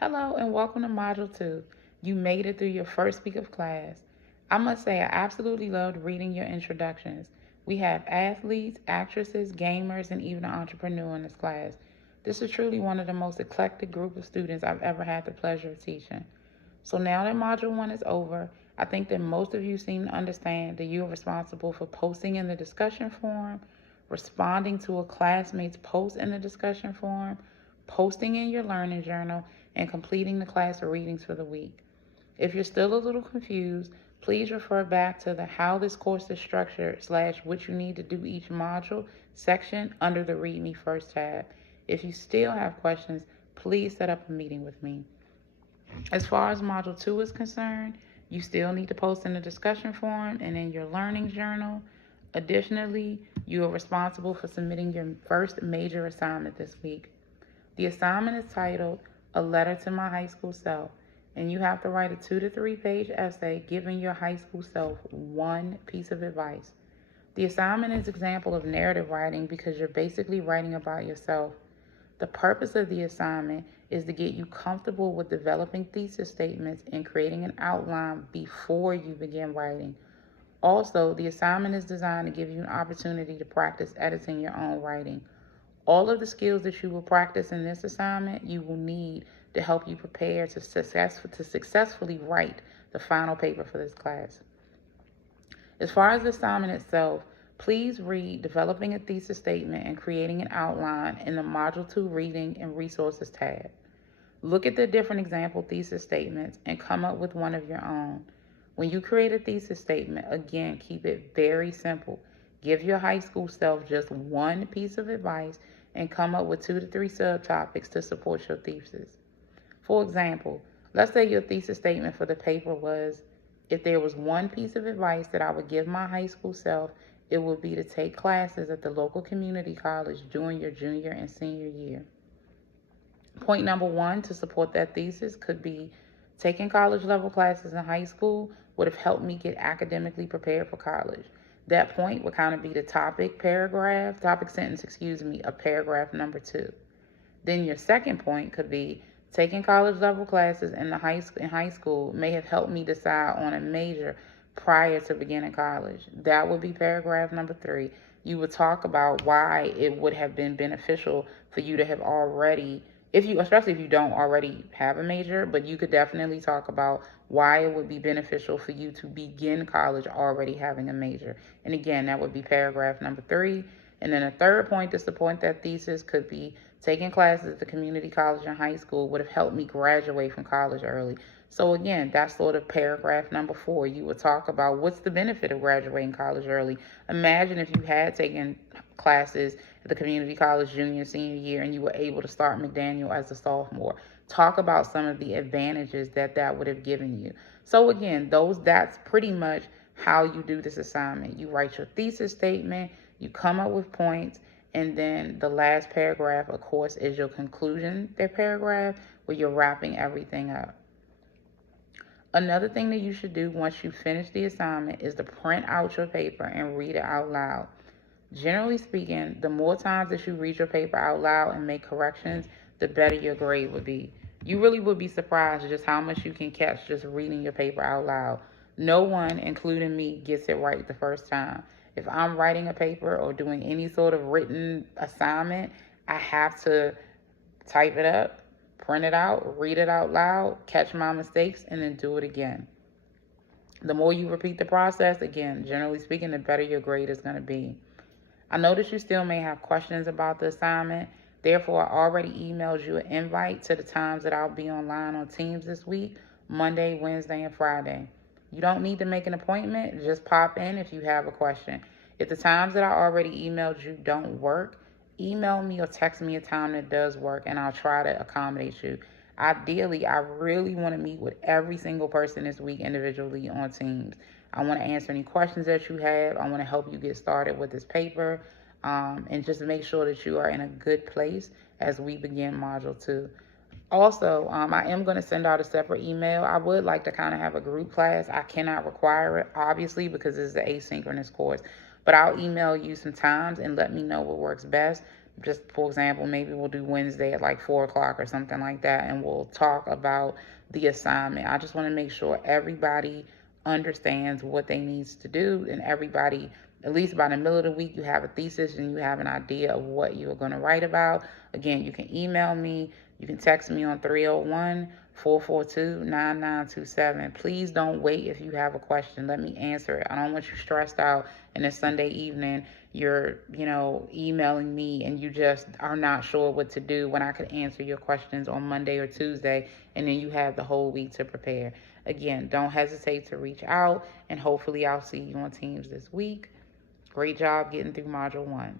Hello and welcome to Module 2. You made it through your first week of class. I must say, I absolutely loved reading your introductions. We have athletes, actresses, gamers, and even an entrepreneur in this class. This is truly one of the most eclectic group of students I've ever had the pleasure of teaching. So now that Module 1 is over, I think that most of you seem to understand that you are responsible for posting in the discussion forum, responding to a classmate's post in the discussion forum, posting in your learning journal, and completing the class readings for the week. If you're still a little confused, please refer back to the How This Course is Structured / What You Need to Do Each Module section under the Read Me First tab. If you still have questions, please set up a meeting with me. As far as Module 2 is concerned, you still need to post in the discussion forum and in your learning journal. Additionally, you are responsible for submitting your first major assignment this week. The assignment is titled A Letter to My High School Self, and you have to write a 2 to 3 page essay giving your high school self one piece of advice. The assignment is an example of narrative writing because you're basically writing about yourself. The purpose of the assignment is to get you comfortable with developing thesis statements and creating an outline before you begin writing. Also, the assignment is designed to give you an opportunity to practice editing your own writing. All of the skills that you will practice in this assignment, you will need to help you prepare to successfully write the final paper for this class. As far as the assignment itself, please read Developing a Thesis Statement and Creating an Outline in the Module 2 Reading and Resources tab. Look at the different example thesis statements and come up with one of your own. When you create a thesis statement, again, keep it very simple. Give your high school self just one piece of advice and come up with 2 to 3 subtopics to support your thesis. For example, let's say your thesis statement for the paper was, if there was one piece of advice that I would give my high school self, it would be to take classes at the local community college during your junior and senior year. Point number 1 to support that thesis could be taking college level classes in high school would have helped me get academically prepared for college. That point would kind of be the topic sentence, of paragraph number 2. Then your second point could be taking college level classes in high school may have helped me decide on a major prior to beginning college. That would be paragraph number 3. You would talk about why it would have been beneficial for you to have already, especially if you don't already have a major, but you could definitely talk about why it would be beneficial for you to begin college already having a major. And again, that would be paragraph number 3. And then a third point to support that thesis could be taking classes at the community college and high school would have helped me graduate from college early. So again, that's sort of paragraph number 4. You would talk about what's the benefit of graduating college early. Imagine if you had taken classes at the community college junior and senior year and you were able to start McDaniel as a sophomore. Talk about some of the advantages that would have given you. So again, that's pretty much how you do this assignment. You write your thesis statement, you come up with points, and then the last paragraph, of course, is your conclusion paragraph where you're wrapping everything up. Another thing that you should do once you finish the assignment is to print out your paper and read it out loud. Generally speaking, the more times that you read your paper out loud and make corrections, the better your grade would be. You really would be surprised just how much you can catch just reading your paper out loud. No one, including me, gets it right the first time. If I'm writing a paper or doing any sort of written assignment, I have to type it up, print it out, read it out loud, catch my mistakes, and then do it again. The more you repeat the process, again, generally speaking, the better your grade is going to be. I notice you still may have questions about the assignment. Therefore, I already emailed you an invite to the times that I'll be online on Teams this week, Monday, Wednesday, and Friday. You don't need to make an appointment. Just pop in if you have a question. If the times that I already emailed you don't work, email me or text me a time that does work, and I'll try to accommodate you. Ideally, I really want to meet with every single person this week individually on Teams. I want to answer any questions that you have. I want to help you get started with this paper, and just make sure that you are in a good place as we begin Module 2. Also, I am going to send out a separate email. I would like to kind of have a group class. I cannot require it, obviously, because it's an asynchronous course. But I'll email you some times and let me know what works best. just for example, maybe we'll do Wednesday at like 4 o'clock or something like that, and we'll talk about the assignment. I just want to make sure everybody understands what they needs to do, and everybody, at least by the middle of the week, you have a thesis and you have an idea of what you are going to write about. Again, you can email me, you can text me on 301-442-9927. Please don't wait if you have a question. Let me answer it. I don't want you stressed out and it's Sunday evening, you're, emailing me and you just are not sure what to do when I could answer your questions on Monday or Tuesday, and then you have the whole week to prepare. Again, don't hesitate to reach out, and hopefully I'll see you on Teams this week. Great job getting through Module 1.